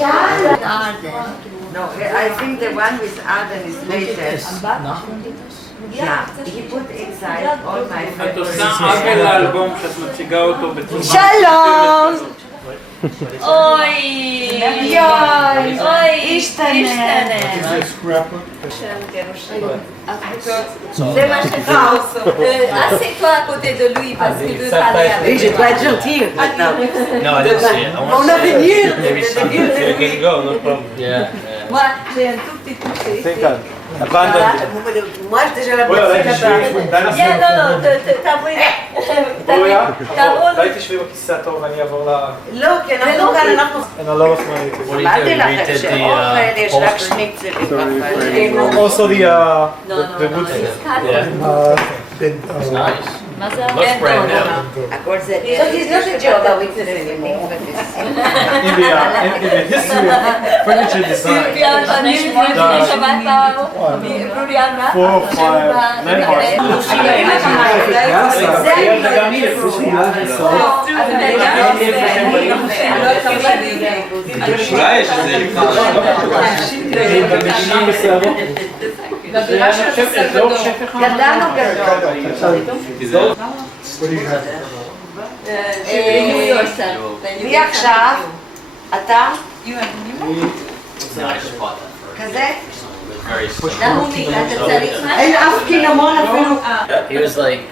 No, I think the one with Arden is latest. Yeah, he put inside all my את עושה עוול לאלבום שאת מציגה אותו בצורה... שלום! אוי! אוי, השתנה. C'est ma chérie. Assieds-toi à côté de lui parce qu'il veut parler avec Oui, je dois être gentille maintenant. No, I didn't see it. I On want to a see venu. it. Maybe someday. You can go, no problem. Yeah. Moi, j'ai un tout petit touché ici. Moi, j'ai déjà la בואי, אולי boîte. תשבי, Yeah, non, תעברו. אולי תשבי בכיסא הטוב ואני אעבור ל... לא, כי אנחנו כאן, אנחנו... אני לא מסמנית. What do you אמרתי do? לכם Redid שאוכל יש רק upholstery? שניצלים. Also No, wood Yeah. It's nice. מה זה? Looks brand new. הכל זה... So he's not a Jehovah Witness anymore. in the history of furniture design. ברוריאנה. 4 or גדלנו גדול. מי עכשיו? אתה? No, I just bought that for כזה? very simple. נעמי, אתה צריך משהו? אין אף קינמון אפילו. He was like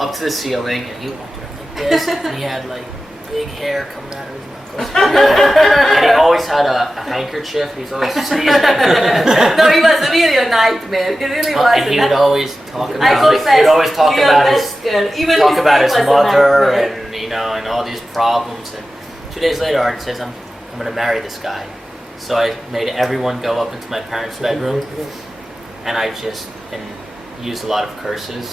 up to the ceiling and he walked around like this and he had like big hair coming out of his knuckles. And he always had a handkerchief. He was always sneezing. No, he was really a nightmare. He really was. And he would always talk I about like, he'd always talk confess, about real his best girl. Even talk about his name was a mother nightmare. and you know and all these problems and 2 days later Art says I'm gonna marry this guy. So I made everyone go up into my parents' bedroom and I just used a lot of curses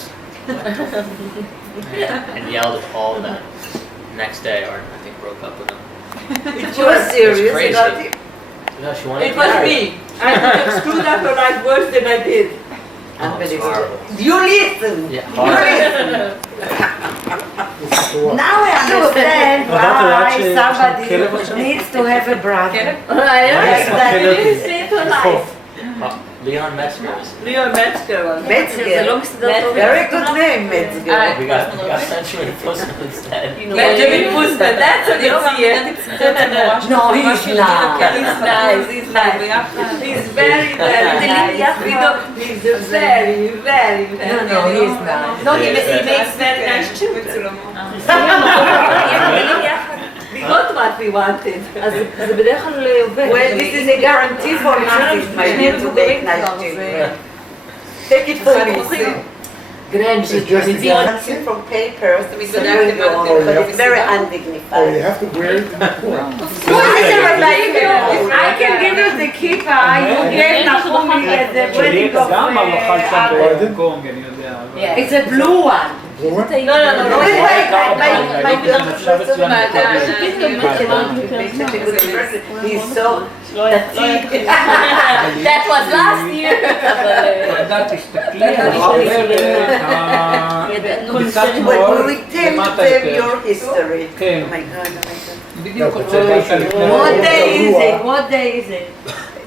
and yelled at all of them. Next day Art I think broke up with him. You were serious crazy. about it? No, she wanted It to was marry. me. I could have screwed up her life worse than I did. Oh, it's horrible. You listen. Yeah, You horrible. listen. Now I understand why somebody needs to have a brother. I really saved her life. Leon Metzger. Leon Metzger was. Metzger. Metzger. Very good name, Metzger. We got Benjamin Pussman instead. Benjamin Pussman, that's what you see here. No, he's not. He's nice, he's nice. He's very, very nice. He's very, very, very No, he's not. No, he makes very nice children. We got what we wanted. זה בדרך כלל עובד. Well, this is a guarantee for nothing, my dear, to make nice children. Take it for me. גרנד, Dancing from papers is very wrong, but it's very Oh, you undignified. have to wear it in the court. I can give you the kippah you gave Nahumi at the wedding of גם ארוחה שם Aaron. בהונג קונג, אני יודע. It's a blue one. Blue one? No, wait, he's so That was last year. But we will tell them your history. כן. Oh my God, oh my God. בדיוק רוצה לפני... What day is it? What day is it?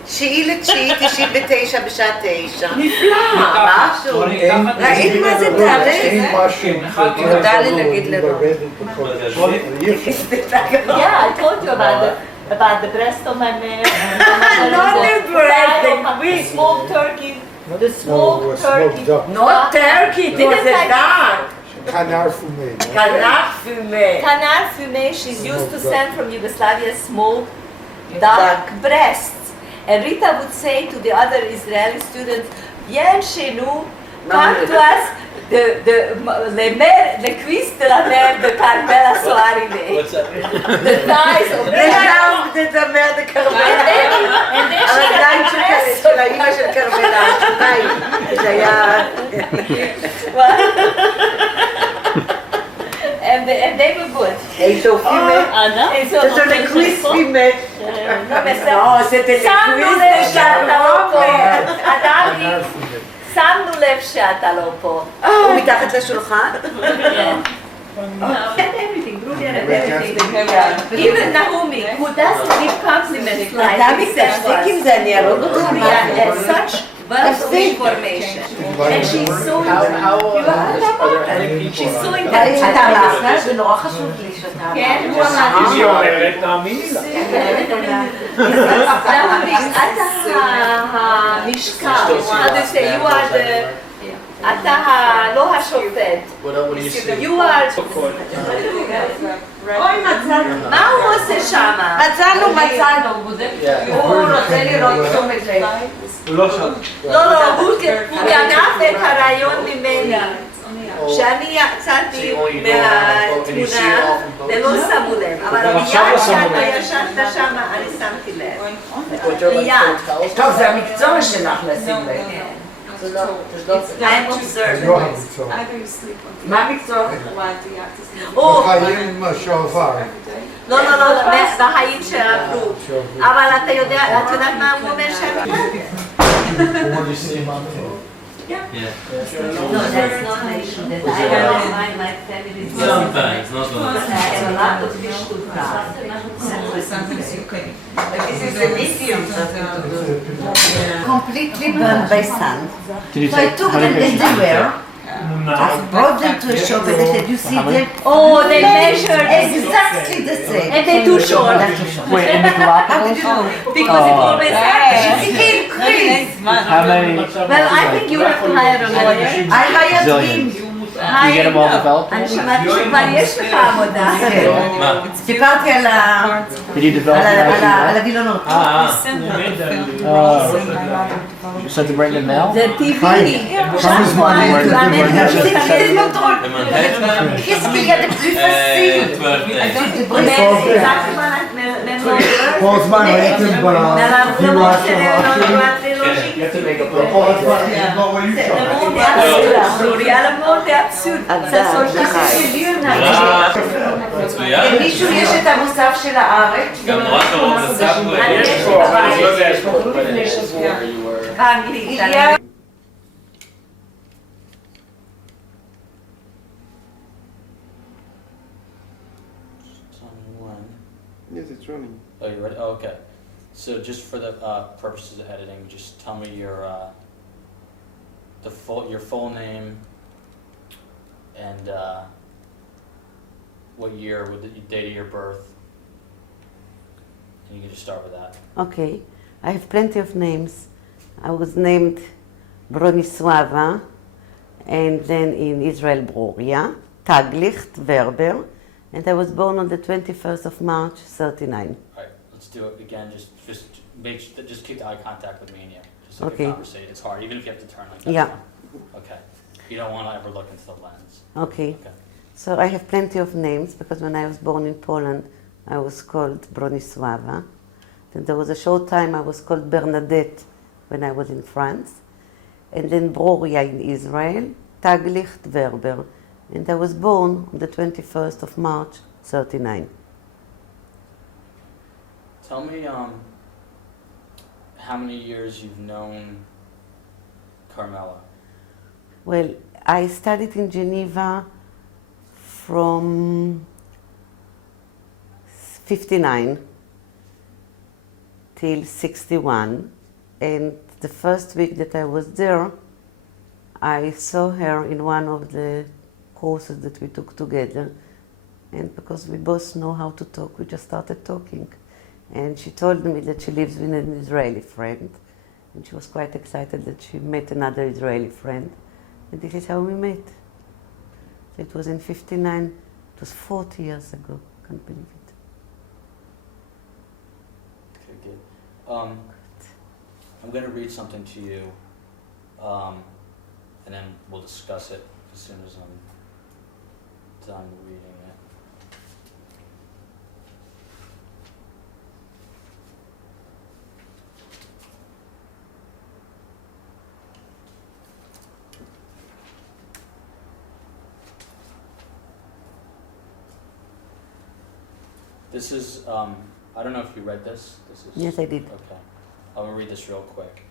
9/9/99 בשעה 9. נפלא! משהו. ראית מה זה תאריך? אין משהו. מותר לי להגיד לנו. Yeah, I told you about the breast of my man. Not the breast, The smoked turkey. The smoked turkey. Not turkey, it was a duck. Canard fumé. Canard fumé. Canard fumé, she's used to send from Yugoslavia smoked duck breasts. And Rita would say to the other Israeli students, viens chez nous, come to us, le cuisse de la mère de Carmela sont arrivées. What's that? The thighs of זה שם תדבר דקרמלה. הרגליים של האמא של קרמלה, השיניים. זה היה... And they were good. Et so fumé. So זה le cuisse fumé. לא, c'était le שמנו cuisse לב de שאתה לא פה. Charlotte. אדמי, שמנו לב שאתה לא פה. הוא מתחת לשולחן? כן. And everything, brilliant and everything. Even Naomi, who doesn't give compliments like this, Julia has such wealth of information. And she's so she's so intelligent. זה נורא חשוב לי שאתה כן, הוא אם היא אמר. אומרת, תאמיני לה. Naomi, אתה המשקל. How do you say? You are the... אתה לא השופט. What do you say? You are... אוי מצאנו. מה הוא עושה שמה? מצאנו. Yeah. הוא רוצה לראות תשומת לב. הוא לא שם. לא, הוא גנב את הרעיון ממני. שאני יצאתי מהתמונה ולא שמו לב, אבל מיד שאתה ישבת שם, אני שמתי לב. מיד. טוב, זה המקצוע שלך לשים לב. I'm observant. לא המקצוע. מה המקצוע? בחיים שעבר. לא, בחיים שעברו. אבל את יודעת מה הוא אומר שאני... Yeah. No, that's not an issue. That I have my family. Sometimes, not I always. have a lot of Stuttgart. This is a medium something to do. Completely burned by sun. So I took them everywhere. I brought them to a shop and I said, you see them? Oh, they measured Exactly the same. and they too short. Wait, in the How did you know? Because it always happens. Increase. How many? Well, I think you have to hire a lawyer. I hired him. You get them all developed? אני שמעתי שכבר יש לך עבודה. סיפרתי על Did you develop על הווילונות. You sent them right in the mail? זה טבעי. Qu'est-ce qu'il y a de plus facile? כל הזמן הייתם בדירה למישהו יש את המוסף של הארץ? גם נורא קרוב לסבווי. באנגלית. Yes, it's running. Oh, you ready? Oh, okay. So just for the purposes of editing, just tell me your your full name and what year, with the date of your birth. And you can just start with that. Okay, I have plenty of names. I was named Bronisława, and then in Israel Broria, Taglicht, Werber, and I was born on the 21st of March, 39. All right, let's do it again. Just keep the eye contact with me and you. Just like Okay. a conversation. It's hard, even if you have to turn like that. Yeah. Okay. You don't want to ever look into the lens. Okay, Okay. so I have plenty of names because when I was born in Poland, I was called Bronisława. Then there was a short time I was called Bernadette when I was in France. And then Broria in Israel, Taglicht, Werber. And I was born on the 21st of March, 39. Tell me how many years you've known Carmela. Well, I studied in Geneva from 59 till 61, and the first week that I was there, I saw her in one of the courses that we took together, and because we both know how to talk, we just started talking. And she told me that she lives with an Israeli friend, and she was quite excited that she met another Israeli friend, and this is how we met. So it was in 59, it was 40 years ago, can't believe it. Okay, good. I'm going to read something to you, and then we'll discuss it as soon as I'm done reading it. This is, I don't know if you read this. This is, Yes, I did. Okay. I'm going to read this real quick.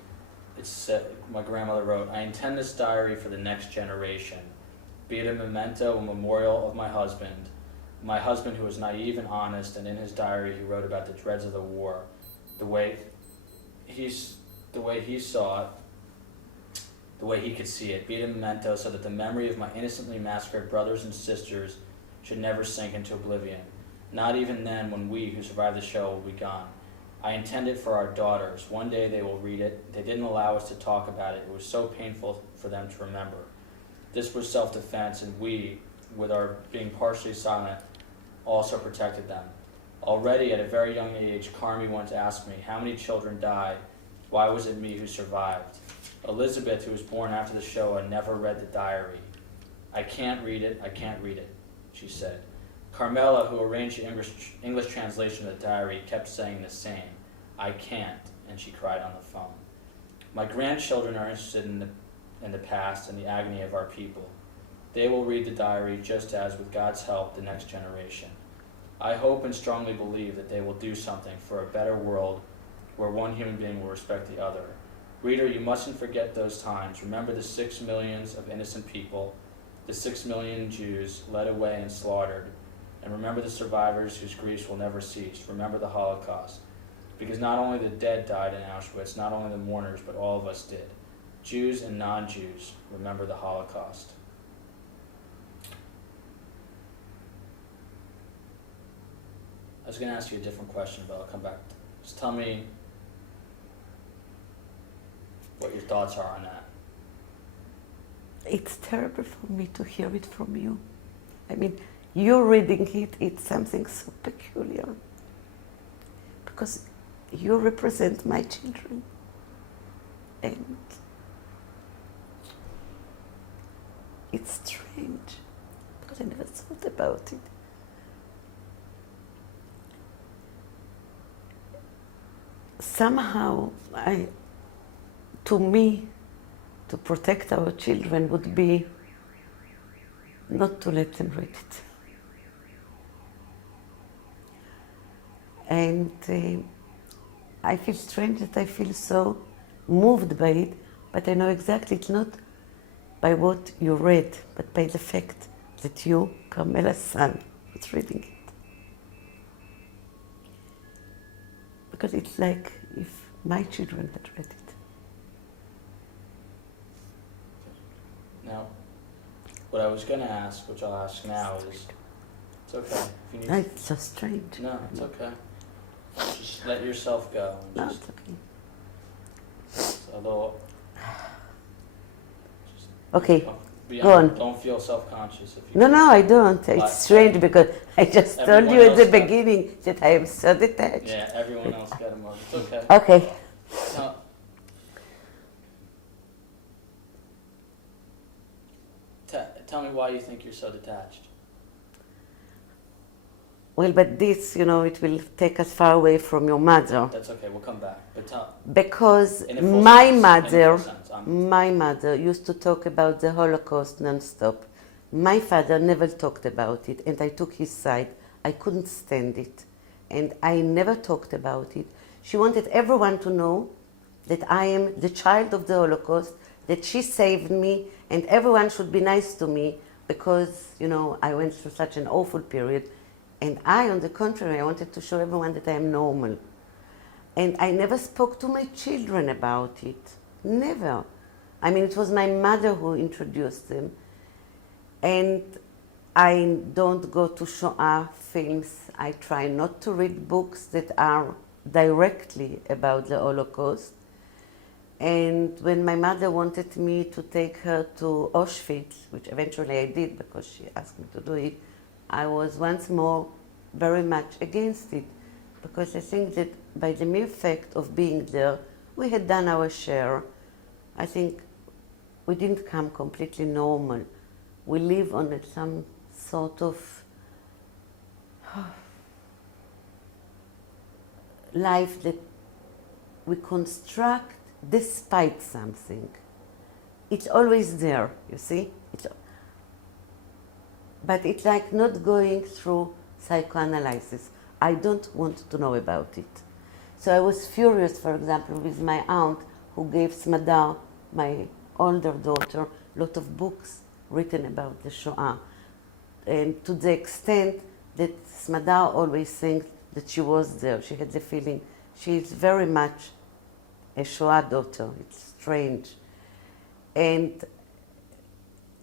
It's my grandmother wrote, I intend this diary for the next generation. be it a memento, a memorial of my husband who was naive and honest, and in his diary he wrote about the dreads of the war, the way he saw it, the way he could see it. Be it a memento so that the memory of my innocently massacred brothers and sisters should never sink into oblivion, not even then when we who survived the show will be gone. I intend it for our daughters. One day they will read it. They didn't allow us to talk about it. It was so painful for them to remember. This was self-defense, and we, with our being partially silent, also protected them. Already at a very young age, Carmi once asked me, how many children died? Why was it me who survived? Elizabeth, who was born after the show, had never read the diary. I can't read it, she said. Carmela, who arranged the English translation of the diary, kept saying the same. I can't, and she cried on the phone. My grandchildren are interested in the past and the agony of our people. They will read the diary just as, with God's help, the next generation. I hope and strongly believe that they will do something for a better world where one human being will respect the other. Reader, you mustn't forget those times. Remember the 6 millions of innocent people, the 6 million Jews led away and slaughtered, and remember the survivors whose griefs will never cease. Remember the Holocaust. Because not only the dead died in Auschwitz, not only the mourners, but all of us did. Jews and non-Jews, remember the Holocaust. I was going to ask you a different question, but I'll come back. Just tell me what your thoughts are on that. It's terrible for me to hear it from you. I mean, you reading it, it's something so peculiar. Because you represent my children. And it's strange, because I never thought about it. Somehow, to me, to protect our children would be not to let them read it. And I feel strange that I feel so moved by it, but I know exactly it's not by what you read, but by the fact that you, Carmela's son, was reading it. Because it's like if my children had read it. Now, what I was going to ask, which I'll ask now, is, it's okay. If you need No, it's so strange. No, it's okay. Just let yourself go. And No, just, it's okay. just a little. Just Okay, be go on. Don't feel self-conscious if you. No, I don't. But- It's strange because I just told Everyone you at the else got- beginning that I am so detached. Yeah, everyone else got emotions. It's okay. Okay. Now, tell me why you think you're so detached. Well, but this, it will take us far away from your mother. That's okay. We'll come back. But tell. Because In a full my sentence, mother, in a full sentence, my mother used to talk about the Holocaust non-stop. My father never talked about it, and I took his side. I couldn't stand it, and I never talked about it. She wanted everyone to know that I am the child of the Holocaust, that she saved me, and everyone should be nice to me because, I went through such an awful period. And I, on the contrary, I wanted to show everyone that I am normal. And I never spoke to my children about it. Never. I mean, it was my mother who introduced them. And I don't go to Shoah films. I try not to read books that are directly about the Holocaust. And when my mother wanted me to take her to Auschwitz, which eventually I did because she asked me to do it, I was once more very much against it, because I think that by the mere fact of being there, we had done our share. I think we didn't come completely normal. We live on some sort of life that we construct despite something. It's always there, you see? But it's like not going through psychoanalysis. I don't want to know about it. So I was furious, for example, with my aunt who gave Smadar, my older daughter, a lot of books written about the Shoah. And to the extent that Smadar always thinks that she was there. She had the feeling she is very much a Shoah daughter. It's strange. And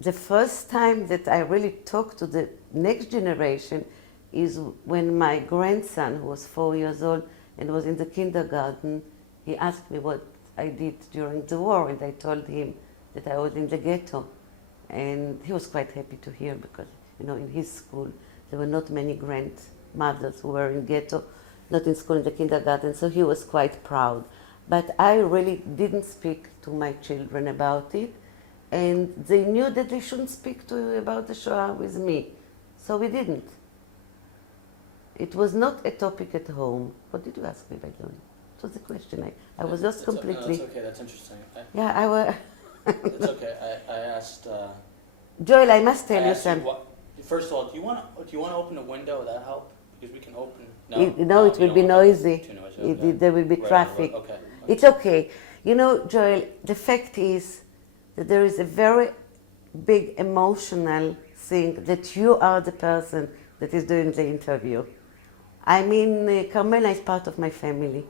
the first time that I really talked to the next generation is when my grandson, who was 4 years old and was in the kindergarten, he asked me what I did during the war, and I told him that I was in the ghetto. And he was quite happy to hear because, you know, in his school there were not many grandmothers who were in ghetto, not in school, in the kindergarten, so he was quite proud. But I really didn't speak to my children about it, and they knew that they shouldn't speak about the Shoah with me, so we didn't. It was not a topic at home. What did you ask me, by the way? It was a question. I was just completely... No, that's okay, that's interesting. Yeah, I was... It's okay, I asked... Joel, I must tell you something. First of all, do you want to open the window? Would that help? Because we can open... No, it will be noisy. Too noisy. Okay. There will be traffic. Okay. It's okay. You know, Joel, the fact is that there is a very big emotional thing that you are the person that is doing the interview. I mean, Carmela is part of my family.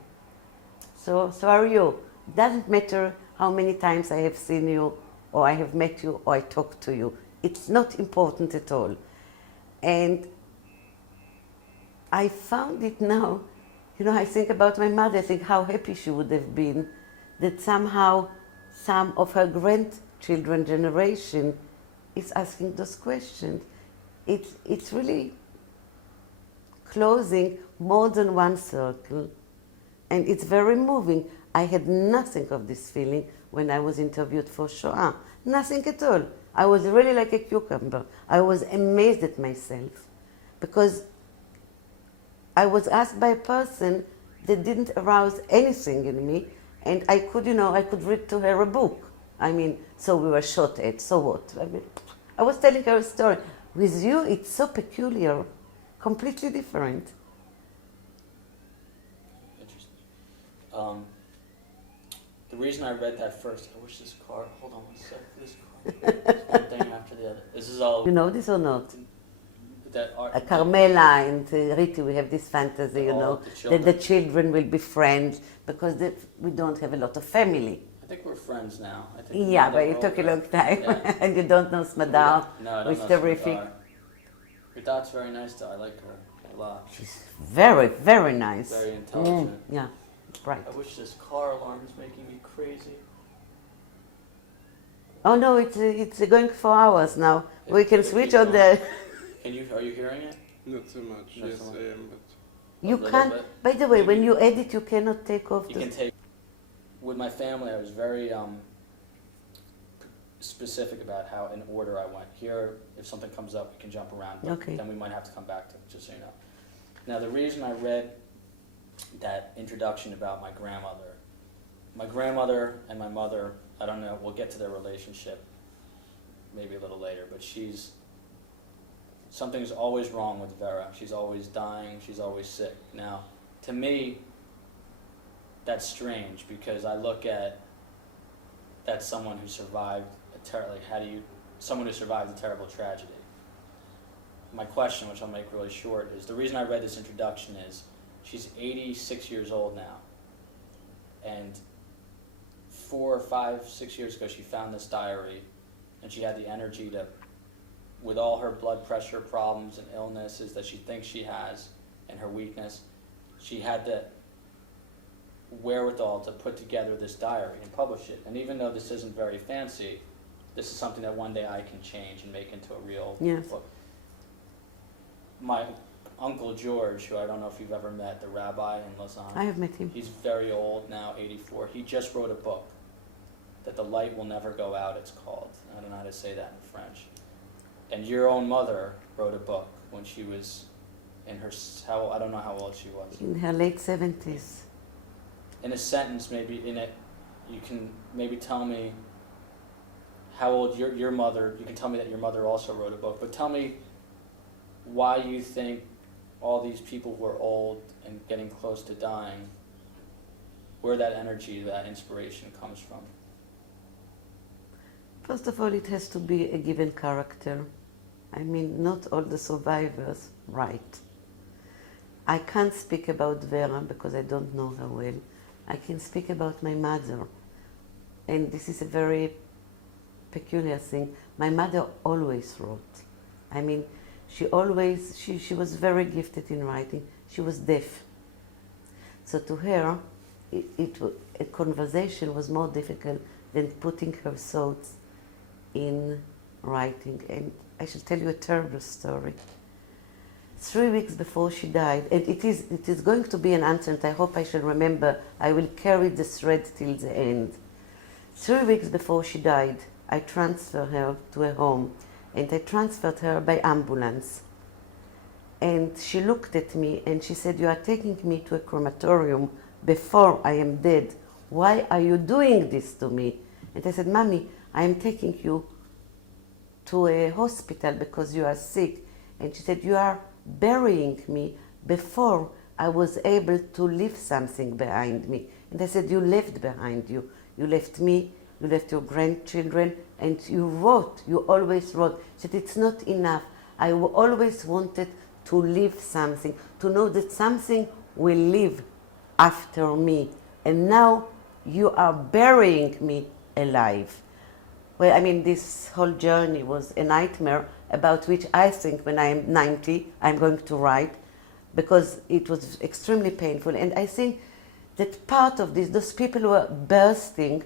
So are you. It doesn't matter how many times I have seen you, or I have met you, or I talked to you. It's not important at all. And I found it now, you know, I think about my mother, I think how happy she would have been that somehow some of her grandchildren generation is asking those questions. It's really closing more than one circle, and it's very moving. I had nothing of this feeling when I was interviewed for Shoah, nothing at all. I was really like a cucumber. I was amazed at myself because I was asked by a person that didn't arouse anything in me, and I could, you know, I could read to her a book. I mean, so we were shot at, so what? I mean, I was telling her a story. With you, it's so peculiar, completely different. Interesting. The reason I read that first, I wish this car, hold on one sec, this car, one thing after the other. This is all... You know this or not? That art, Carmela and Riti, we have this fantasy, you know, that the children will be friends because we don't have a lot of family. I think we're friends now. I think yeah, but it took a long time. Yeah. And you don't know Smadar, no, which is terrific. Your daughter's very nice though, I like her a lot. She's very, very nice. Very intelligent. Yeah, right. I wish this car alarm is making me crazy. Oh no, it's going for hours now. We can switch on the... Are you hearing it? Not so much, Not yes so much. I am, but... You can't, by the way, when you edit, you cannot take off You can take... With my family, I was very specific about how in order I went. Here, if something comes up, we can jump around, but okay. Then we might have to come back to it, just so you know. Now, the reason I read that introduction about my grandmother and my mother, I don't know, we'll get to their relationship maybe a little later, but something's always wrong with Vera. She's always dying, she's always sick. Now, to me, that's strange because I look at that's someone who survived someone who survived a terrible tragedy. My question, which I'll make really short, is the reason I read this introduction is she's 86 years old now, and 4, 5, 6 years ago she found this diary, and she had the energy to, with all her blood pressure problems and illnesses that she thinks she has and her weakness, she had the wherewithal to put together this diary and publish it. And even though this isn't very fancy, this is something that one day I can change and make into a real book. My Uncle George, who I don't know if you've ever met, the rabbi in Lausanne. I have met him. He's very old now, 84. He just wrote a book that The Light Will Never Go Out, it's called. I don't know how to say that in French. And your own mother wrote a book when she was in her, I don't know how old she was. In her late 70s. In a sentence, maybe in it, you can maybe tell me how old your mother, you can tell me that your mother also wrote a book, but tell me why you think all these people who are old and getting close to dying, where that energy, that inspiration comes from. First of all, it has to be a given character. I mean, not all the survivors write. I can't speak about Vera because I don't know her well. I can speak about my mother. And this is a very peculiar thing. My mother always wrote. I mean, she was very gifted in writing. She was deaf. So to her, a conversation was more difficult than putting her thoughts in writing. And I shall tell you a terrible story. 3 weeks before she died, and it is going to be an answer, and I hope I shall remember, I will carry the thread till the end. 3 weeks before she died, I transferred her to a home, and I transferred her by ambulance. And she looked at me and she said, "You are taking me to a crematorium before I am dead. Why are you doing this to me?" And I said, "Mommy, I am taking you to a hospital because you are sick." And she said, "You are burying me before I was able to leave something behind me." And I said, "You left behind you. You left me, you left your grandchildren, and you wrote, you always wrote." She said, "It's not enough. I always wanted to leave something, to know that something will live after me. And now you are burying me alive." Well, I mean, this whole journey was a nightmare about which I think when I am 90, I'm going to write, because it was extremely painful. And I think that part of this, those people were bursting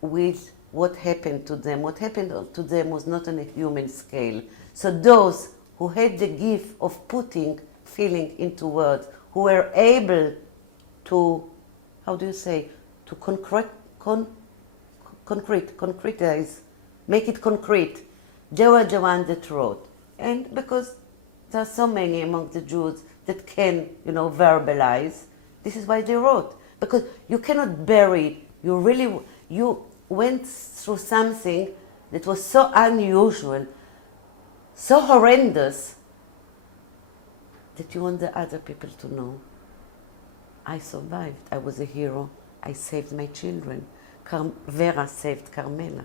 with what happened to them. What happened to them was not on a human scale. So those who had the gift of putting feeling into words, who were able to, how do you say, to concretize, make it concrete, they were the ones that wrote. And because there are so many among the Jews that can, verbalize, this is why they wrote. Because you cannot bury, you went through something that was so unusual, so horrendous, that you want the other people to know. I survived. I was a hero. I saved my children. Vera saved Carmela.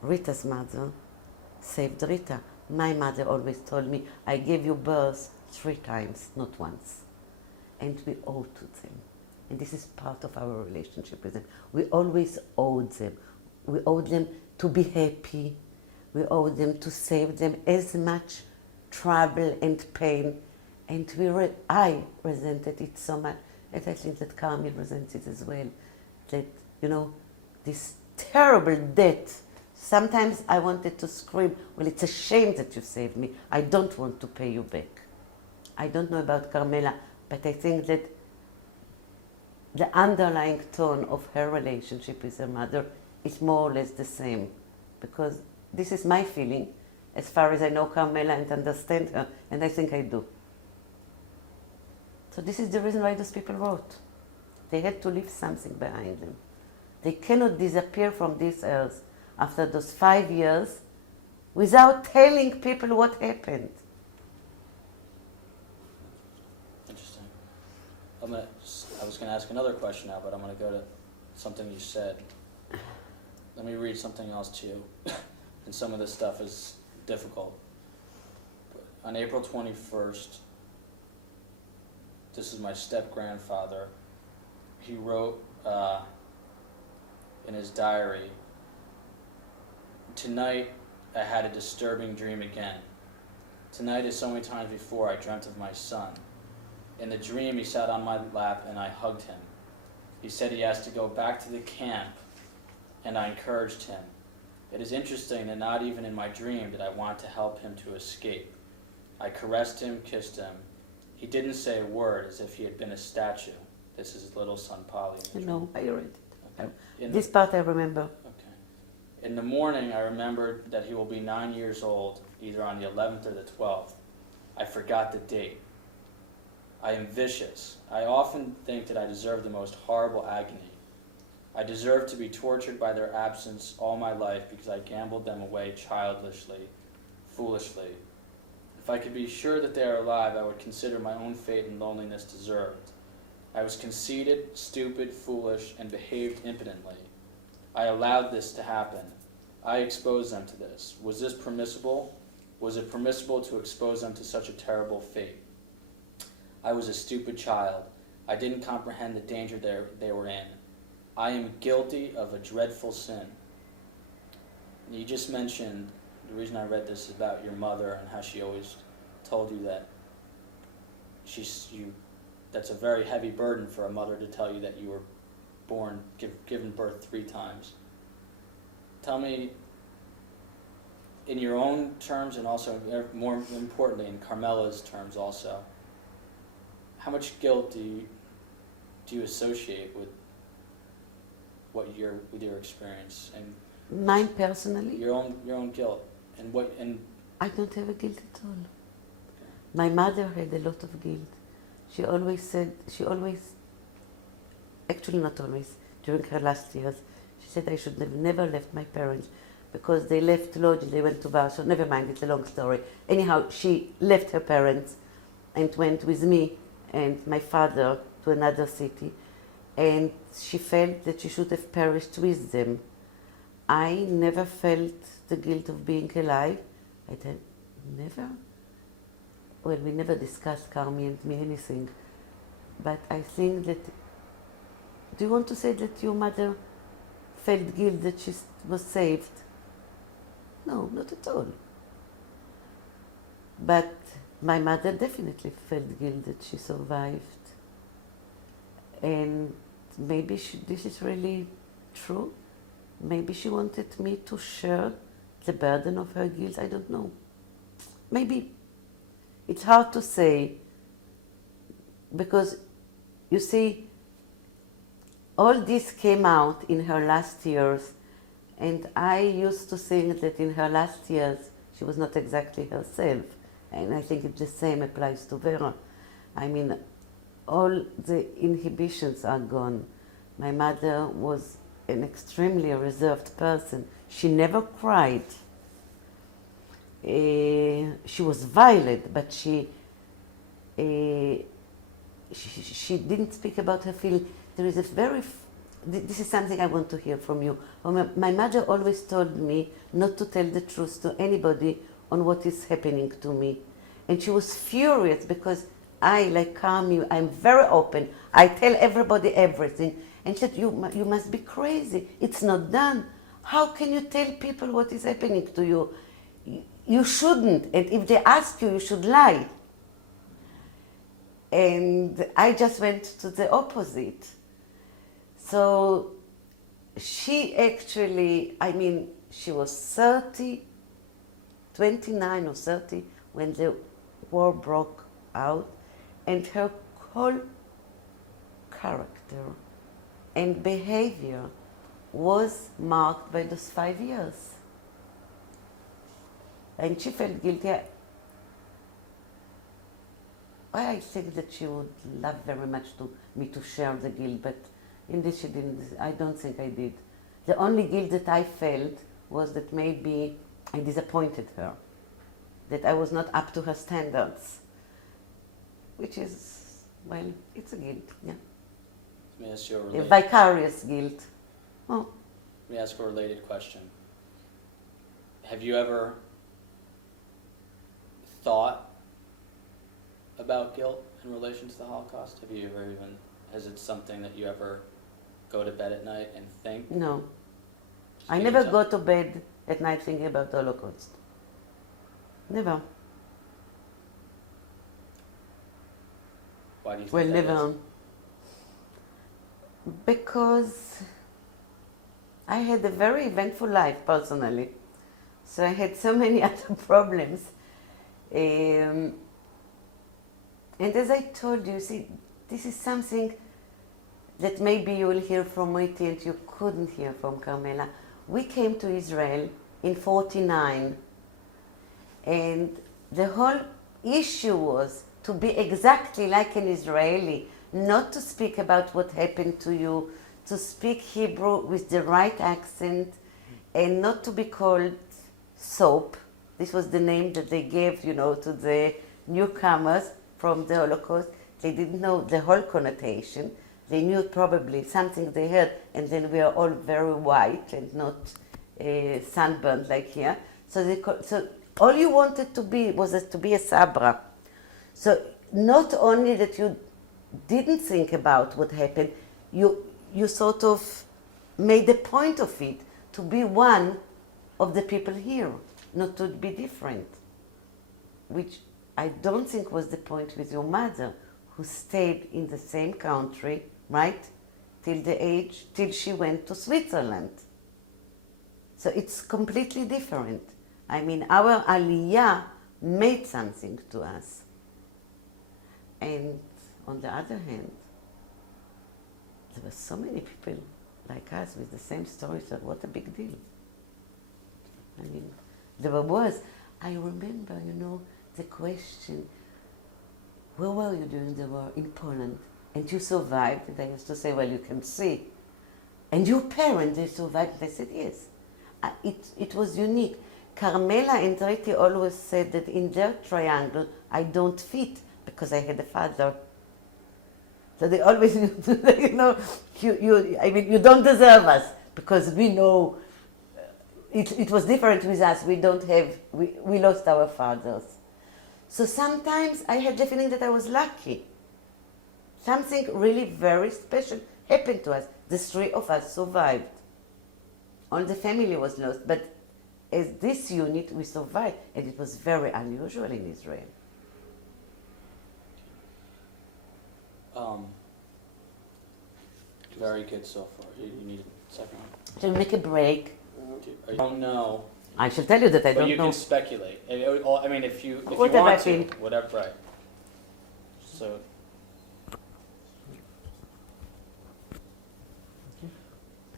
Rita's mother saved Rita. My mother always told me, "I gave you birth 3 times, not once." And we owe to them. And this is part of our relationship with them. We always owed them. We owed them to be happy. We owed them to save them as much trouble and pain. And I resented it so much. And I think that Carmel resents it as well. That, this terrible death. Sometimes I wanted to scream, "Well, it's a shame that you saved me. I don't want to pay you back." I don't know about Carmela, but I think that the underlying tone of her relationship with her mother is more or less the same. Because this is my feeling, as far as I know Carmela and understand her, and I think I do. So this is the reason why those people wrote. They had to leave something behind them. They cannot disappear from this earth after those 5 years without telling people what happened. Interesting. I was going to ask another question now, but I'm going to go to something you said. Let me read something else to you. And some of this stuff is difficult. On April 21st, this is my step-grandfather. He wrote in his diary, "Tonight I had a disturbing dream again. Tonight, as so many times before, I dreamt of my son. In the dream, he sat on my lap and I hugged him. He said he has to go back to the camp, and I encouraged him. It is interesting that not even in my dream did I want to help him to escape. I caressed him, kissed him. He didn't say a word, as if he had been a statue." This is his little son, Polly. No, I read it. Okay. This part I remember. Okay. In the morning, I remembered that he will be 9 years old, either on the 11th or the 12th. I forgot the date. I am vicious. I often think that I deserve the most horrible agony. I deserve to be tortured by their absence all my life because I gambled them away childishly, foolishly. If I could be sure that they are alive, I would consider my own fate and loneliness deserved. I was conceited, stupid, foolish, and behaved impotently. I allowed this to happen. I exposed them to this. Was this permissible? Was it permissible to expose them to such a terrible fate? I was a stupid child. I didn't comprehend the danger they were in. I am guilty of a dreadful sin. You just mentioned, the reason I read this is about your mother and how she always told you that that's a very heavy burden for a mother to tell you that you were given birth 3 times. Tell me, in your own terms and also more importantly in Carmela's terms also, how much guilt do you associate with with your experience and Mine personally? your own guilt and I don't have a guilt at all. My mother had a lot of guilt. She always, actually not always, during her last years, she said I should have never left my parents because they left Lodz, they went to Warsaw, never mind, it's a long story. Anyhow, she left her parents and went with me and my father to another city, and she felt that she should have perished with them. I never felt the guilt of being alive. Never. Well, we never discussed Carmi and me anything, but I think that. Do you want to say that your mother felt guilt that she was saved? No, not at all. But my mother definitely felt guilt that she survived. And maybe this is really true. Maybe she wanted me to share the burden of her guilt. I don't know. Maybe. It's hard to say because, you see, all this came out in her last years, and I used to think that in her last years she was not exactly herself, and I think the same applies to Vera. I mean, all the inhibitions are gone. My mother was an extremely reserved person. She never cried. She was violent, but she didn't speak about her feelings. There is this is something I want to hear from you. My mother always told me not to tell the truth to anybody on what is happening to me. And she was furious because I, like Carmi, I'm very open. I tell everybody everything. And she said, you must be crazy. It's not done. How can you tell people what is happening to you? You shouldn't. And if they ask you, you should lie. And I just went to the opposite. So she actually, I mean, she was 29 or 30 when the war broke out, and her whole character and behavior was marked by those 5 years. And she felt guilty. I think that she would love very much me to share the guilt, but in this she didn't. I don't think I did. The only guilt that I felt was that maybe I disappointed her, that I was not up to her standards, which is, well, it's a guilt, yeah. Let me ask you A vicarious guilt. Oh. Let me ask a related question. Have you ever thought about guilt in relation to the Holocaust? Have you ever is it something that you ever go to bed at night and think? No. I never go to bed at night thinking about the Holocaust. Never. Why do you think that never. is? Because I had a very eventful life personally. So I had so many other problems. And as I told you, see, this is something that maybe you will hear from Moiti and you couldn't hear from Carmela. We came to Israel in 1949, and the whole issue was to be exactly like an Israeli, not to speak about what happened to you, to speak Hebrew with the right accent, and not to be called soap. This was the name that they gave, to the newcomers from the Holocaust. They didn't know the whole connotation. They knew probably something they heard, and then we are all very white and not sunburned like here. So all you wanted to be was to be a sabra. So not only that you didn't think about what happened, you sort of made a point of it to be one of the people here, not to be different, which I don't think was the point with your mother, who stayed in the same country, right, till she went to Switzerland. So it's completely different. I mean, our aliyah made something to us. And on the other hand, there were so many people like us with the same stories. So what a big deal. I mean, there was. I remember, the question, where were you during the war? In Poland. And you survived. And I used to say, well, you can see. And your parents, they survived. They said, yes. It was unique. Carmela and Riti always said that in their triangle, I don't fit because I had a father. So they always knew, you don't deserve us because we know it was different with us. We lost our fathers. So sometimes I had the feeling that I was lucky. Something really very special happened to us. The three of us survived. All the family was lost, but as this unit, we survived, and it was very unusual in Israel. Very good so far. You need a second one? Shall we make a break? I don't know. I shall tell you that I But don't you know. can speculate. I mean, if you What have I want to, been? whatever, right. So.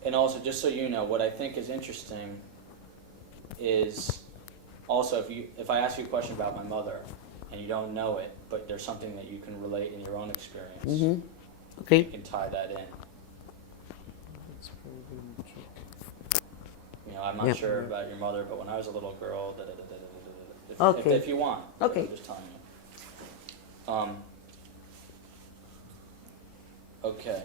And also, just so you know, what I think is interesting is also if I ask you a question about my mother and you don't know it, but there's something that you can relate in your own experience, Mm-hmm. Okay. you can tie that in. I'm not sure about your mother, but when I was a little girl, if you want, okay. I'm just telling you. Okay.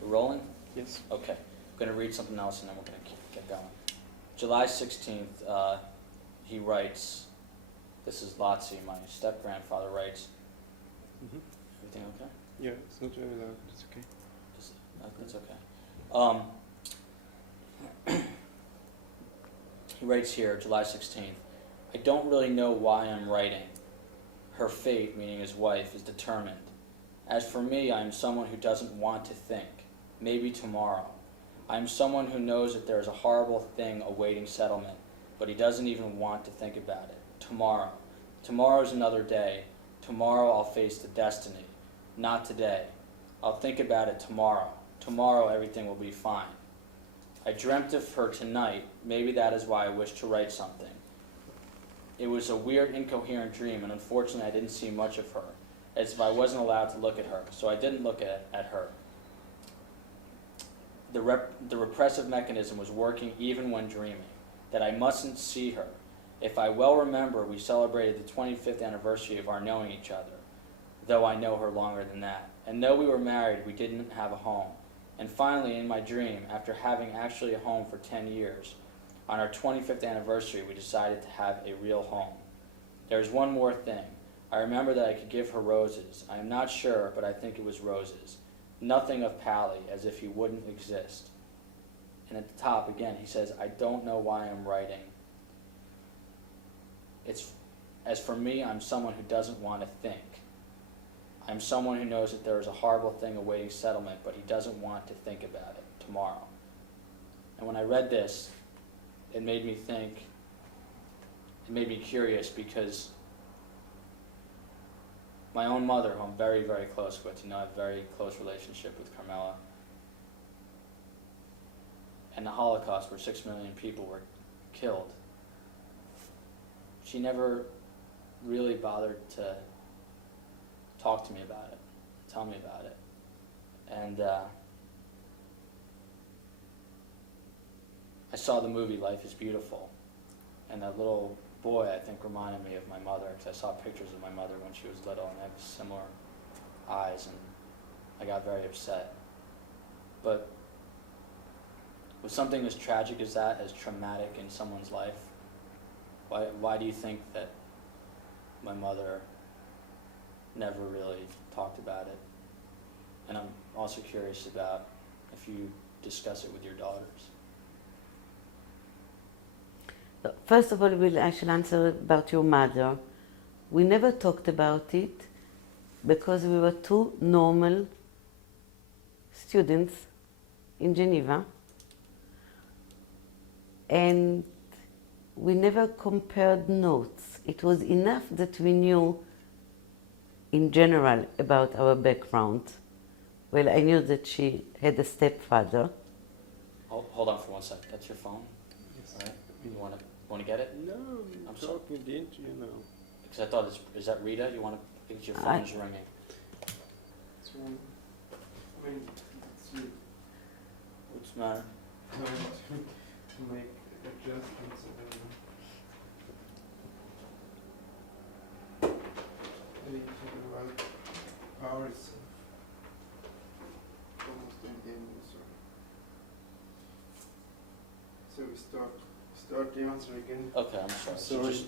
We're rolling? Yes. Okay. I'm going to read something else and then we're going to get going. July 16th, he writes, this is Lotzi, my step-grandfather writes, everything okay? Yeah, it's not very loud, it's okay. That's okay. He writes here, July 16th, I don't really know why I'm writing. Her fate, meaning his wife, is determined. As for me, I am someone who doesn't want to think. Maybe tomorrow. I am someone who knows that there is a horrible thing awaiting settlement, but he doesn't even want to think about it. Tomorrow. Tomorrow is another day. Tomorrow I'll face the destiny. Not today. I'll think about it tomorrow. Tomorrow everything will be fine. I dreamt of her tonight. Maybe that is why I wish to write something. It was a weird, incoherent dream, and unfortunately I didn't see much of her, as if I wasn't allowed to look at her, so I didn't look at her. The repressive mechanism was working even when dreaming, that I mustn't see her. If I well remember, we celebrated the 25th anniversary of our knowing each other, though I know her longer than that. And though we were married, we didn't have a home. And finally, in my dream, after having actually a home for 10 years, on our 25th anniversary, we decided to have a real home. There's one more thing. I remember that I could give her roses. I am not sure, but I think it was roses. Nothing of Pally, as if he wouldn't exist. And at the top, again, he says, I don't know why I'm writing. As for me, I'm someone who doesn't want to think. I'm someone who knows that there is a horrible thing awaiting settlement, but he doesn't want to think about it tomorrow. And when I read this, it made me think, it made me curious, because my own mother, who I'm very, very close with, I have a very close relationship with Carmela, and the Holocaust, where 6 million people were killed, she never really bothered to talk to me about it, tell me about it. And I saw the movie Life is Beautiful, and that little boy, I think, reminded me of my mother, because I saw pictures of my mother when she was little, and they had similar eyes, and I got very upset. But with something as tragic as that, as traumatic in someone's life, why do you think that my mother never really talked about it? And I'm also curious about if you discuss it with your daughters. First of all, I shall answer about your mother. We never talked about it because we were two normal students in Geneva, and we never compared notes. It was enough that we knew in general about our background. Well, I knew that she had a stepfather. Hold on for 1 second. That's your phone? Yes. All right. You want to get it? No, I'm talking the interview now. Because I thought, is that Rita? You want to, because your phone is ringing. It's wrong. I mean, it's What's the matter? to make adjustments. I need to do the right powers. Almost in the end, sorry. So we start the answer again. Okay, I'm sorry. So Sorry. just,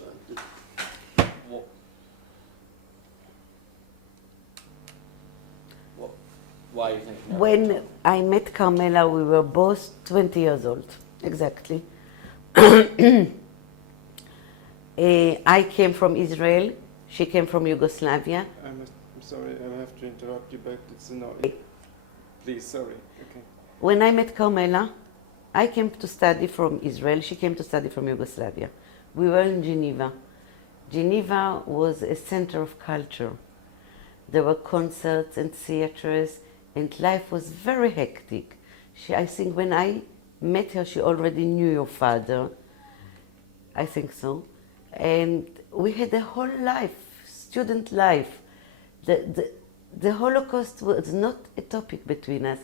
why do you think? No? When I met Carmela, we were both 20 years old, exactly. I came from Israel, she came from Yugoslavia. I'm sorry, I have to interrupt you, but it's annoying. Please, sorry. Okay. When I met Carmela, I came to study from Israel, she came to study from Yugoslavia. We were in Geneva. Geneva was a center of culture. There were concerts and theaters, and life was very hectic. I think when I met her, she already knew your father. I think so. And we had a whole life, student life. The Holocaust was not a topic between us.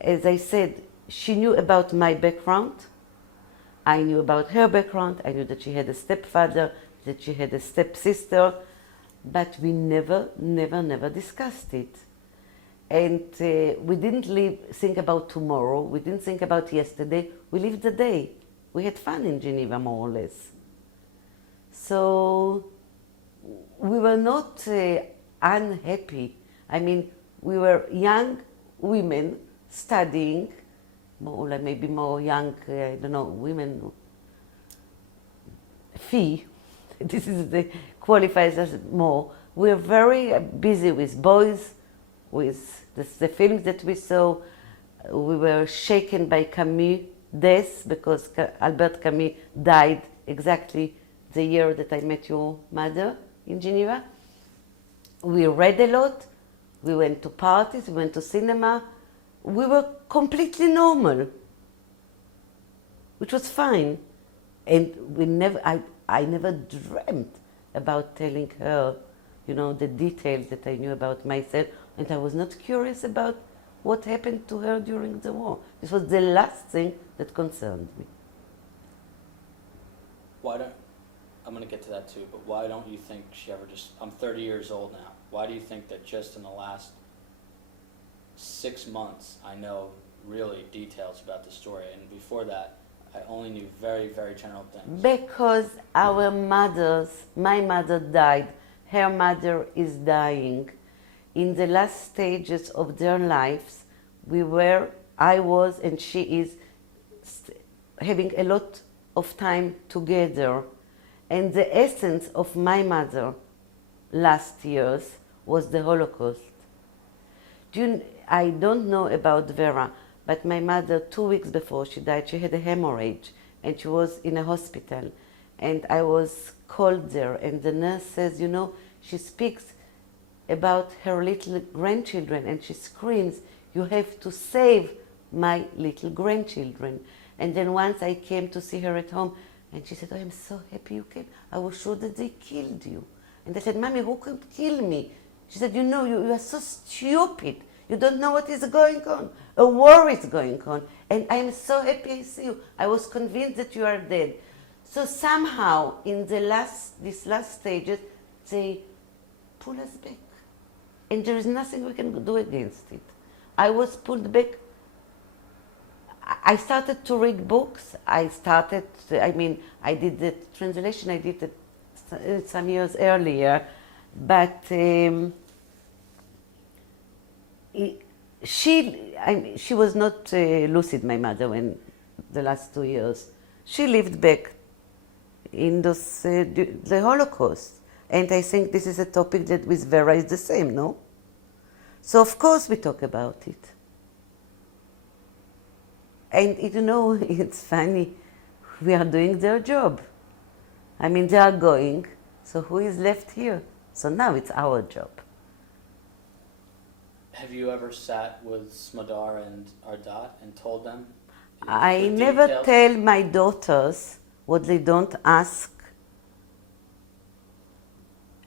As I said, she knew about my background. I knew about her background. I knew that she had a stepfather, that she had a stepsister, but we never discussed it. And we didn't think about tomorrow. We didn't think about yesterday. We lived the day. We had fun in Geneva, more or less. So we were not unhappy. I mean, we were young women studying, or maybe more young, I don't know, women, this is the qualifies us more. We were very busy with boys, with the films that we saw. We were shaken by Camus' death because Albert Camus died exactly the year that I met your mother in Geneva. We read a lot. We went to parties, we went to cinema. We were completely normal, which was fine. And I never dreamt about telling her, the details that I knew about myself. And I was not curious about what happened to her during the war. This was the last thing that concerned me. I'm going to get to that too, but why don't you think she ever I'm 30 years old now. Why do you think that just in the last 6 months, I know really details about the story, and before that, I only knew very, very general things? Because my mother died, her mother is dying. In the last stages of their lives, I was and she is having a lot of time together. And the essence of my mother last years was the Holocaust. I don't know about Vera, but my mother, 2 weeks before she died, she had a hemorrhage and she was in a hospital. And I was called there, and the nurse says, she speaks about her little grandchildren, and she screams, "You have to save my little grandchildren." And then once I came to see her at home, and she said, "Oh, I'm so happy you came. I was sure that they killed you." And I said, "Mommy, who could kill me?" She said, you are so stupid. You don't know what is going on. A war is going on. And I'm so happy I see you. I was convinced that you are dead. So somehow, in these last stages, they pull us back. And there is nothing we can do against it. I was pulled back. I started to read books. I did the translation, I did it some years earlier, but she was not lucid, my mother, when the last 2 years. She lived back in the Holocaust. And I think this is a topic that with Vera is the same, no? So of course we talk about it. And you know, it's funny, we are doing their job. I mean, they are going, so who is left here? So now it's our job. Have you ever sat with Smadar and Ardat and told them? I the never details? tell my daughters what they don't ask,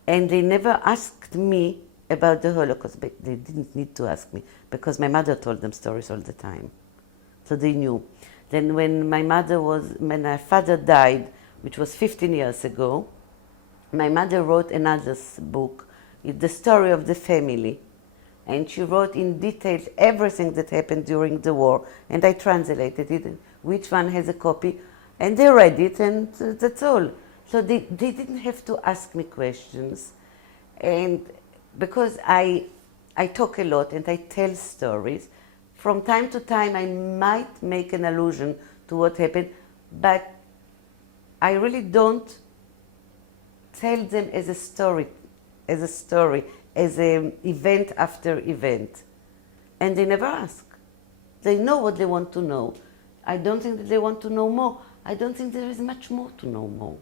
and they never asked me about the Holocaust. But they didn't need to ask me because my mother told them stories all the time, so they knew. Then when my father died, which was 15 years ago, my mother wrote another book. It's the story of the family. And she wrote in detail everything that happened during the war. And I translated it, which one has a copy. And they read it, and that's all. So they didn't have to ask me questions. And because I talk a lot and I tell stories, from time to time I might make an allusion to what happened, but I really don't tell them as a story, as an event after event. And they never ask. They know what they want to know. I don't think that they want to know more. I don't think there is much more to know more.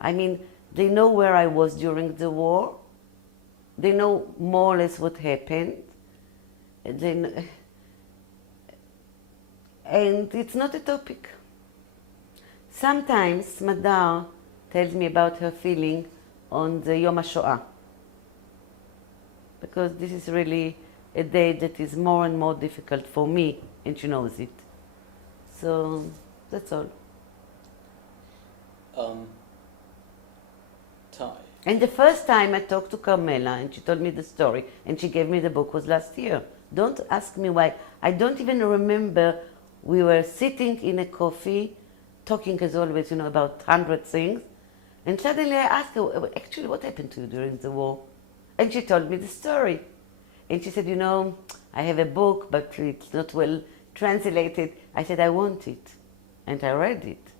I mean, they know where I was during the war. They know more or less what happened. And it's not a topic. Sometimes Madar tells me about her feeling on the Yom HaShoah, because this is really a day that is more and more difficult for me, and she knows it. So that's all. And the first time I talked to Carmela and she told me the story and she gave me the book was last year. Don't ask me why. I don't even remember. We were sitting in a coffee, talking as always, about 100 things. And suddenly I asked her, actually, what happened to you during the war? And she told me the story. And she said, I have a book, but it's not well translated. I said, I want it. And I read it.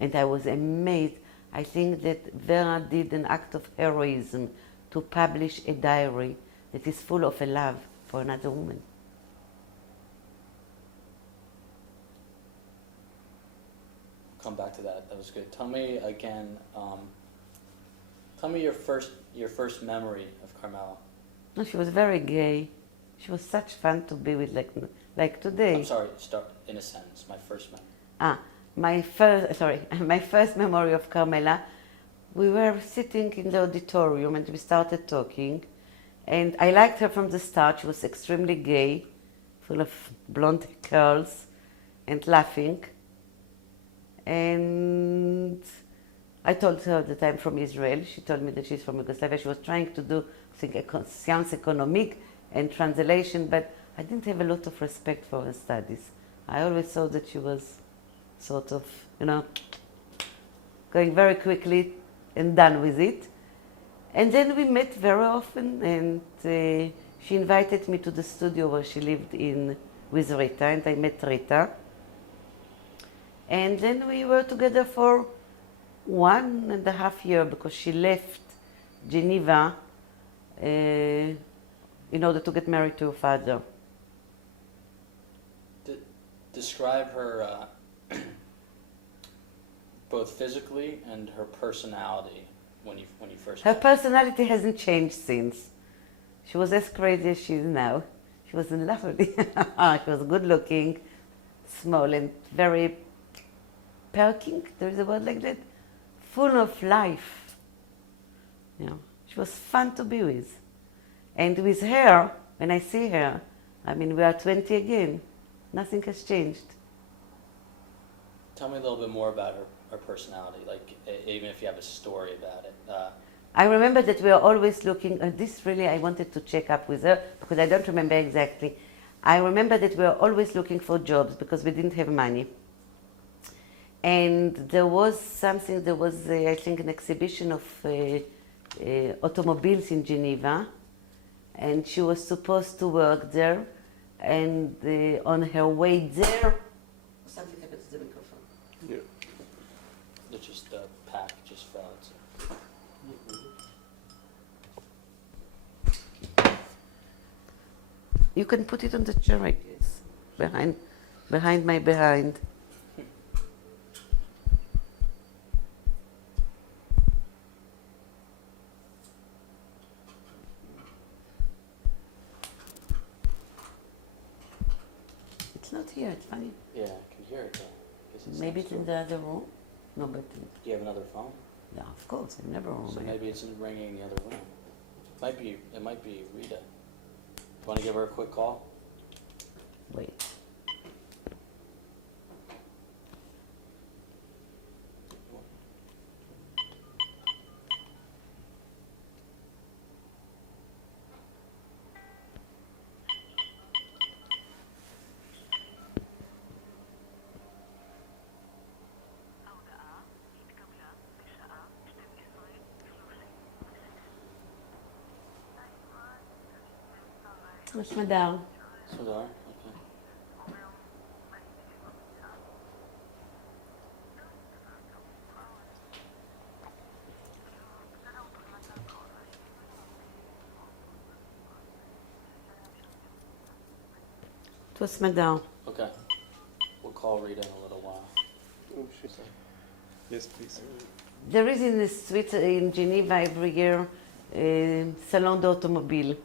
And I was amazed. I think that Vera did an act of heroism to publish a diary that is full of a love for another woman. Come back to that. That was good. Tell me again. Tell me your first memory of Carmela. No, she was very gay. She was such fun to be with, like today. I'm sorry. Start in a sentence. My first memory. My first memory of Carmela, we were sitting in the auditorium and we started talking, and I liked her from the start. She was extremely gay, full of blonde curls and laughing. And I told her that I'm from Israel. She told me that she's from Yugoslavia. She was trying to do, I think, science économique and translation, but I didn't have a lot of respect for her studies. I always thought that she was sort of, going very quickly and done with it. And then we met very often, and she invited me to the studio where she lived with Rita, and I met Rita. And then we were together for 1.5 years because she left Geneva in order to get married to her father. Describe her both physically and her personality when you first Her met. personality hasn't changed since. She was as crazy as she is now. She was lovely. She was good looking, small, and very perking, there is a word like that, full of life. She was fun to be with. And with her, when I see her, we are 20 again. Nothing has changed. Tell me a little bit more about her personality, even if you have a story about it. I remember that we were always looking, this really I wanted to check up with her, because I don't remember exactly. I remember that we were always looking for jobs because we didn't have money. And there was something, I think, an exhibition of automobiles in Geneva, and she was supposed to work there, and on her way there, something happened to the microphone. Yeah. The pack just fell. You can put it on the chair, I guess, behind my behind. It's not here, it's funny. Yeah, I can hear it though. Maybe it's in the other room. No, but Do you have another phone? yeah, of course, I never room. So maybe it's ringing in the other room. It might be Rita. You want to give her a quick call? Wait. What's my down? Sudar, okay. What's my down? Okay. We'll call Rita in a little while. Oh, shit. Yes, please. There is in the in Geneva every year Salon d'Automobile.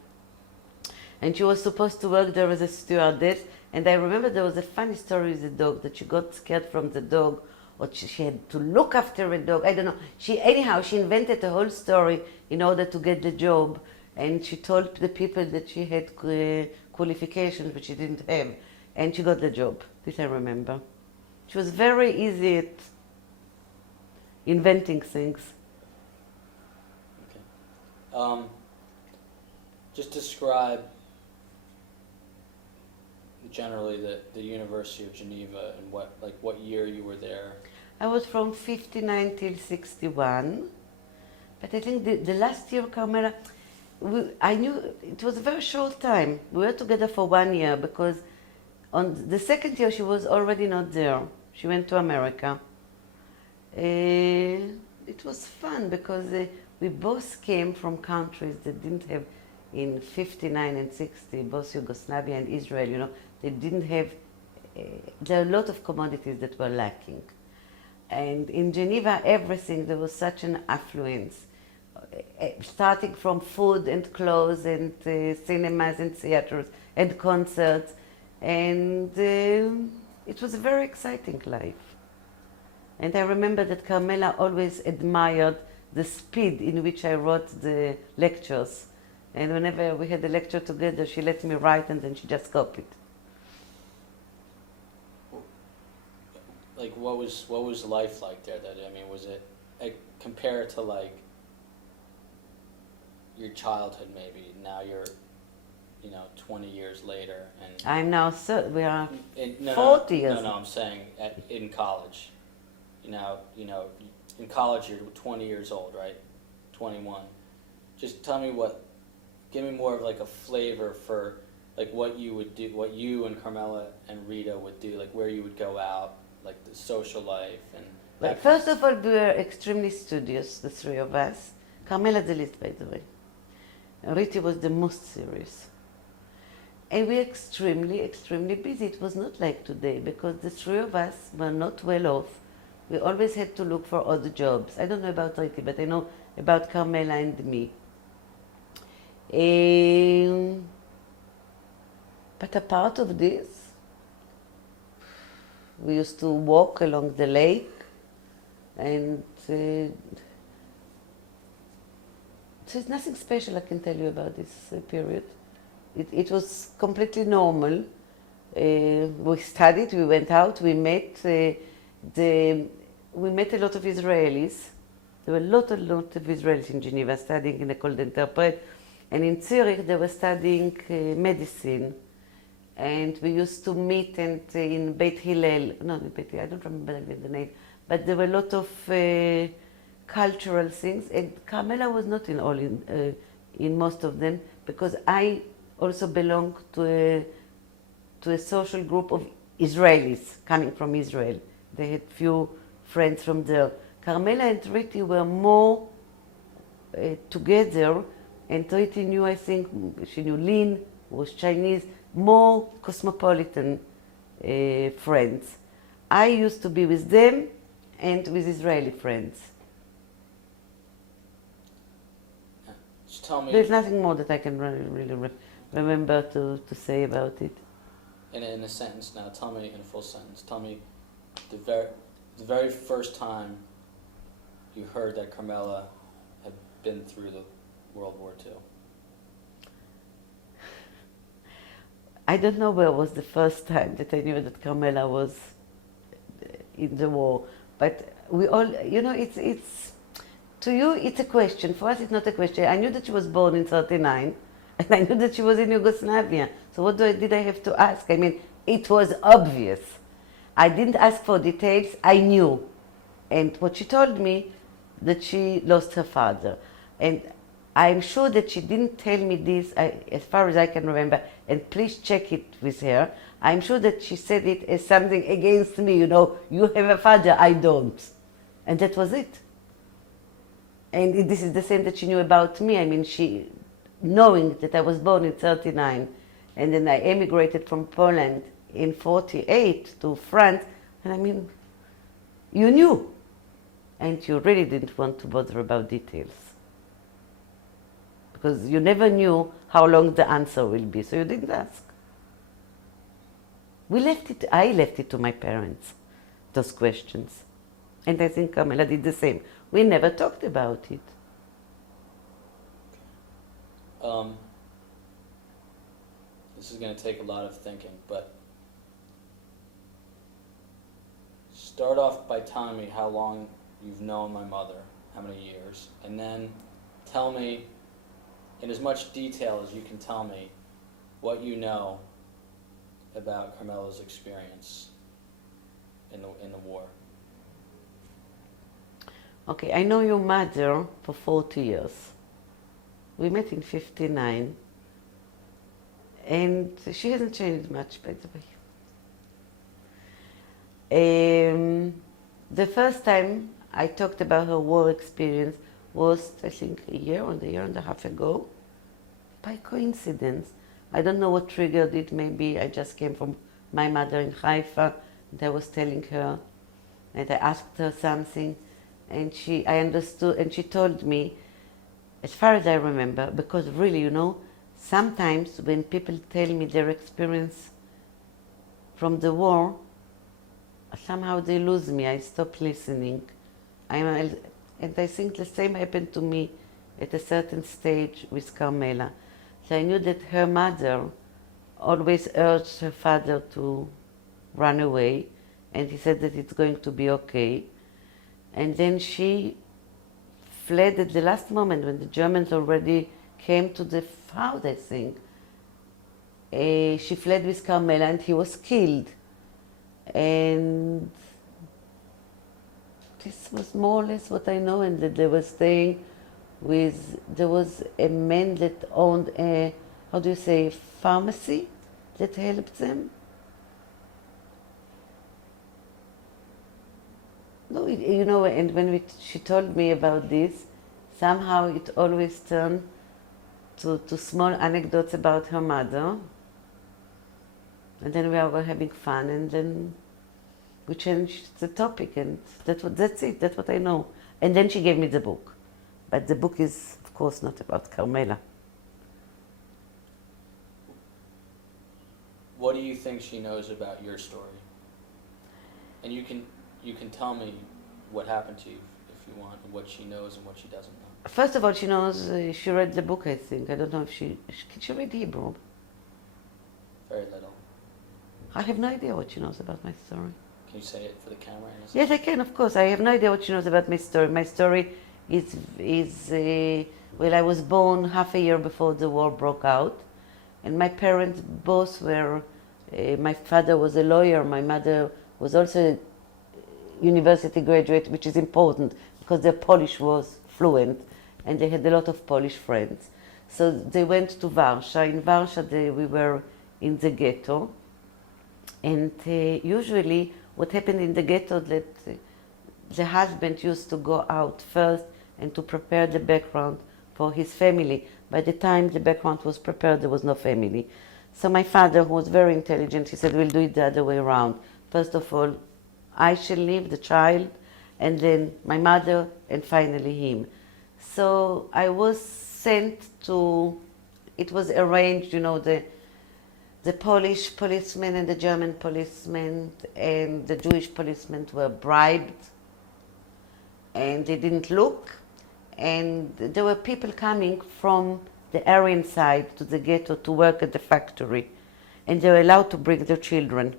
And she was supposed to work there as a stewardess. And I remember there was a funny story with the dog, that she got scared from the dog, or she had to look after a dog. I don't know. She invented a whole story in order to get the job. And she told the people that she had qualifications, which she didn't have. And she got the job. This I remember. She was very easy at inventing things. Okay. Just describe generally the University of Geneva and what year you were there. I was from 59 till 61, but I think the last year, Carmela, I knew it was a very short time. We were together for 1 year because on the second year she was already not there. She went to America. It was fun because we both came from countries that didn't have, in 59 and 60, both Yugoslavia and Israel, they didn't have, there are a lot of commodities that were lacking. And in Geneva, everything, there was such an affluence, starting from food and clothes and cinemas and theaters and concerts. And it was a very exciting life. And I remember that Carmela always admired the speed in which I wrote the lectures. And whenever we had a lecture together, she let me write and then she just copied. Like, what was life like there? Was it compare it to like your childhood maybe? Now you're, 20 years later, and I'm now we are 40 years. No, I'm saying in college. In college you're 20 years old, right? 21. Just tell me give me more of like a flavor for like what you would do, what you and Carmela and Rita would do, like where you would go out, like the social life and. Well, first of all, we were extremely studious, the three of us. Carmela the least, by the way. Rita was the most serious. And we were extremely, extremely busy. It was not like today because the three of us were not well off. We always had to look for other jobs. I don't know about Rita, but I know about Carmela and me. But apart of this, we used to walk along the lake, and there's nothing special I can tell you about this period. It was completely normal. We studied, we went out, we met a lot of Israelis. There were a lot of Israelis in Geneva studying in the École d'Interprète. And in Zurich, they were studying medicine. and we used to meet and in Beit Hillel, no, in Beit Hillel, I don't remember the name, but there were a lot of cultural things, and Carmela was not in most of them, because I also belong to a social group of Israelis coming from Israel. They had few friends from there. Carmela and Triti were more together, and Triti knew, I think, she knew Lynn, who was Chinese, more cosmopolitan friends. I used to be with them and with Israeli friends. Just tell me. There's nothing more that I can really remember to say about it. In a sentence now, tell me in a full sentence. Tell me the very first time you heard that Carmela had been through the World War II. I don't know where was the first time that I knew that Carmela was in the war, but we all, it's to you it's a question. For us, it's not a question. I knew that she was born in '39, and I knew that she was in Yugoslavia. So what did I have to ask? I mean, it was obvious. I didn't ask for details. I knew, and what she told me, that she lost her father, and I'm sure that she didn't tell me this, as far as I can remember, and please check it with her. I'm sure that she said it as something against me, you have a father, I don't. And that was it. And this is the same that she knew about me. I mean, she, knowing that I was born in '39, and then I emigrated from Poland in '48 to France, and I mean, you knew. And you really didn't want to bother about details, because you never knew how long the answer will be, so you didn't ask. I left it to my parents, those questions. And I think Carmela did the same. We never talked about it. This is going to take a lot of thinking, but start off by telling me how long you've known my mother, how many years, and then tell me in as much detail as you can tell me what you know about Carmela's experience in the war. Okay, I know your mother for 40 years. We met in '59, and she hasn't changed much, by the way. The first time I talked about her war experience was, I think, a year and a half ago, by coincidence. I don't know what triggered it. Maybe I just came from my mother in Haifa, and I was telling her, and I asked her something, and I understood, and she told me, as far as I remember, because really, sometimes when people tell me their experience from the war, somehow they lose me. I stop listening. And I think the same happened to me at a certain stage with Carmela. So I knew that her mother always urged her father to run away, and he said that it's going to be okay. And then she fled at the last moment when the Germans already came to the house, I think. She fled with Carmela, and he was killed. And this was more or less what I know, and that they were staying there was a man that owned a, pharmacy that helped them. No, and when she told me about this, somehow it always turned to small anecdotes about her mother. And then we were having fun, and then we changed the topic, and that's it, that's what I know. And then she gave me the book. But the book is, of course, not about Carmela. What do you think she knows about your story? And you can tell me what happened to you if you want, and what she knows and what she doesn't know. First of all, she knows, she read the book, I think. I don't know if can she read Hebrew? Very little. I have no idea what she knows about my story. Can you say it for the camera? Yes, I can, of course. I have no idea what she knows about my story. My story is well, I was born half a year before the war broke out, and my parents both were My father was a lawyer, my mother was also a university graduate, which is important because their Polish was fluent and they had a lot of Polish friends. So they went to Warsaw. In Warsaw we were in the ghetto, and usually what happened in the ghetto that the husband used to go out first and to prepare the background for his family. By the time the background was prepared, there was no family. So my father, who was very intelligent, he said, we'll do it the other way around. First of all, I shall leave the child, and then my mother, and finally him. So I was sent to, it was arranged, you know, the Polish policemen and the German policemen and the Jewish policemen were bribed, and they didn't look, and there were people coming from the Aryan side to the ghetto to work at the factory, and they were allowed to bring their children,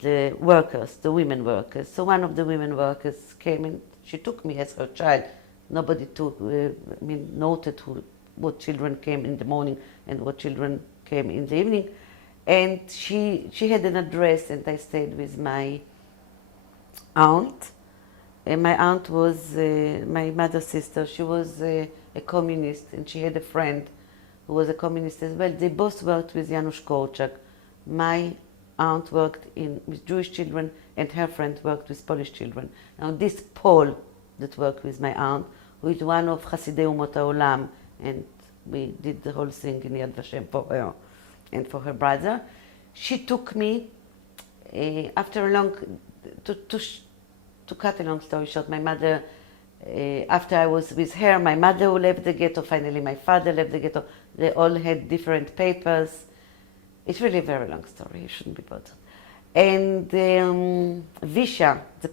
the workers, the women workers. So one of the women workers came and she took me as her child. Nobody noted what children came in the morning and what children came in the evening. And she had an address, and I stayed with my aunt. And my aunt was my mother's sister. She was a communist, and she had a friend who was a communist as well. They both worked with Janusz Korczak. My aunt worked with Jewish children, and her friend worked with Polish children. Now this Paul that worked with my aunt, who is one of Hasidei Umot HaOlam, and we did the whole thing in Yad Vashem for her and for her brother. She took me after a long, to cut a long story short, my mother, after I was with her, my mother left the ghetto, finally my father left the ghetto. They all had different papers. It's really a very long story, it shouldn't be bothered. And Visha, the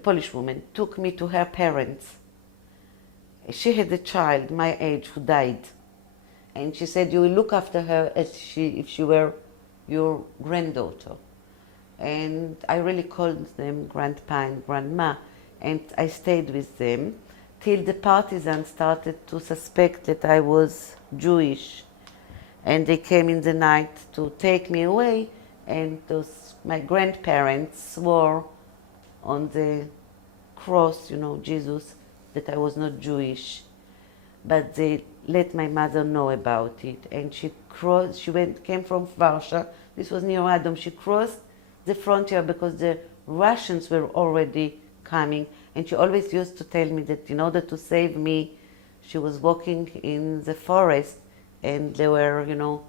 Polish woman, took me to her parents. She had a child my age who died. And she said, you will look after her as if she were your granddaughter. And I really called them grandpa and grandma, and I stayed with them till the partisans started to suspect that I was Jewish. And they came in the night to take me away, and my grandparents swore on the cross, you know, Jesus, that I was not Jewish. But they let my mother know about it, and she came from Warsaw. This was near Adam. She crossed the frontier because the Russians were already coming, and she always used to tell me that in order to save me, she was walking in the forest, and there were, you know,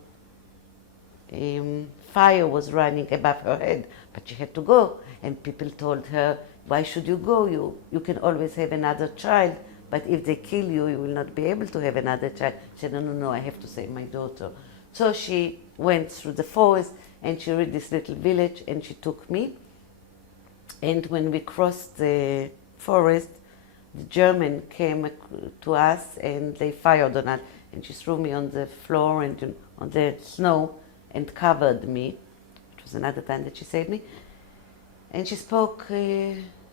fire was running above her head, but she had to go. And people told her, why should you go? You can always have another child, but if they kill you, you will not be able to have another child. She said, no, I have to save my daughter. So she went through the forest, and she reached this little village, and she took me. And when we crossed the forest, the German came to us, and they fired on us. And she threw me on the floor and on the snow and covered me. It was another time that she saved me. And she spoke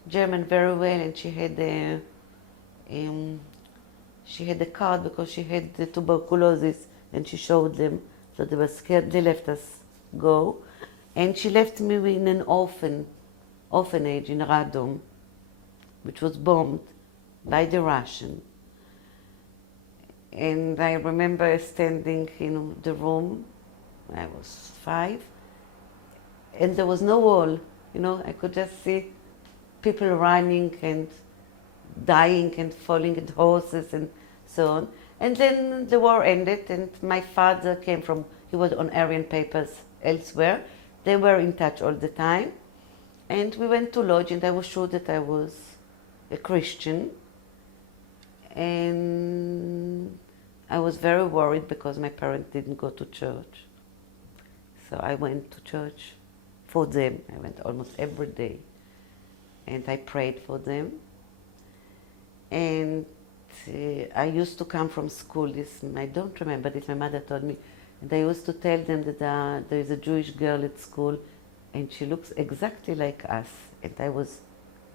German very well, and she had a card because she had the tuberculosis, and she showed them, so they were scared. They let us go, and she left me in an orphanage in Radom, which was bombed by the Russians. And I remember standing in the room. I was 5, and there was no wall. You know, I could just see people running and dying and falling at horses and so on. And then the war ended, and my father he was on Aryan papers elsewhere. They were in touch all the time. And we went to lodge, and I was sure that I was a Christian. And I was very worried because my parents didn't go to church. So I went to church for them. I went almost every day. And I prayed for them. And I used to come from school, I don't remember this, my mother told me, and I used to tell them that there is a Jewish girl at school, and she looks exactly like us. And I was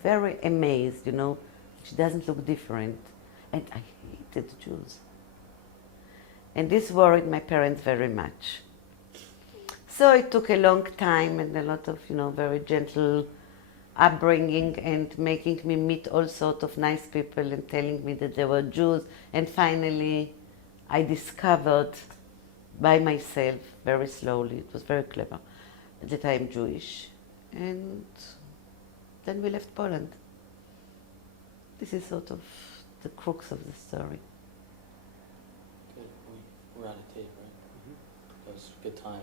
very amazed, you know, she doesn't look different. And I hated Jews. And this worried my parents very much. So it took a long time and a lot of, very gentle upbringing and making me meet all sorts of nice people and telling me that they were Jews. And finally, I discovered by myself, very slowly, it was very clever, that I am Jewish. And then we left Poland. This is sort of the crux of the story. Good. We're on a tape, right? That was good timing.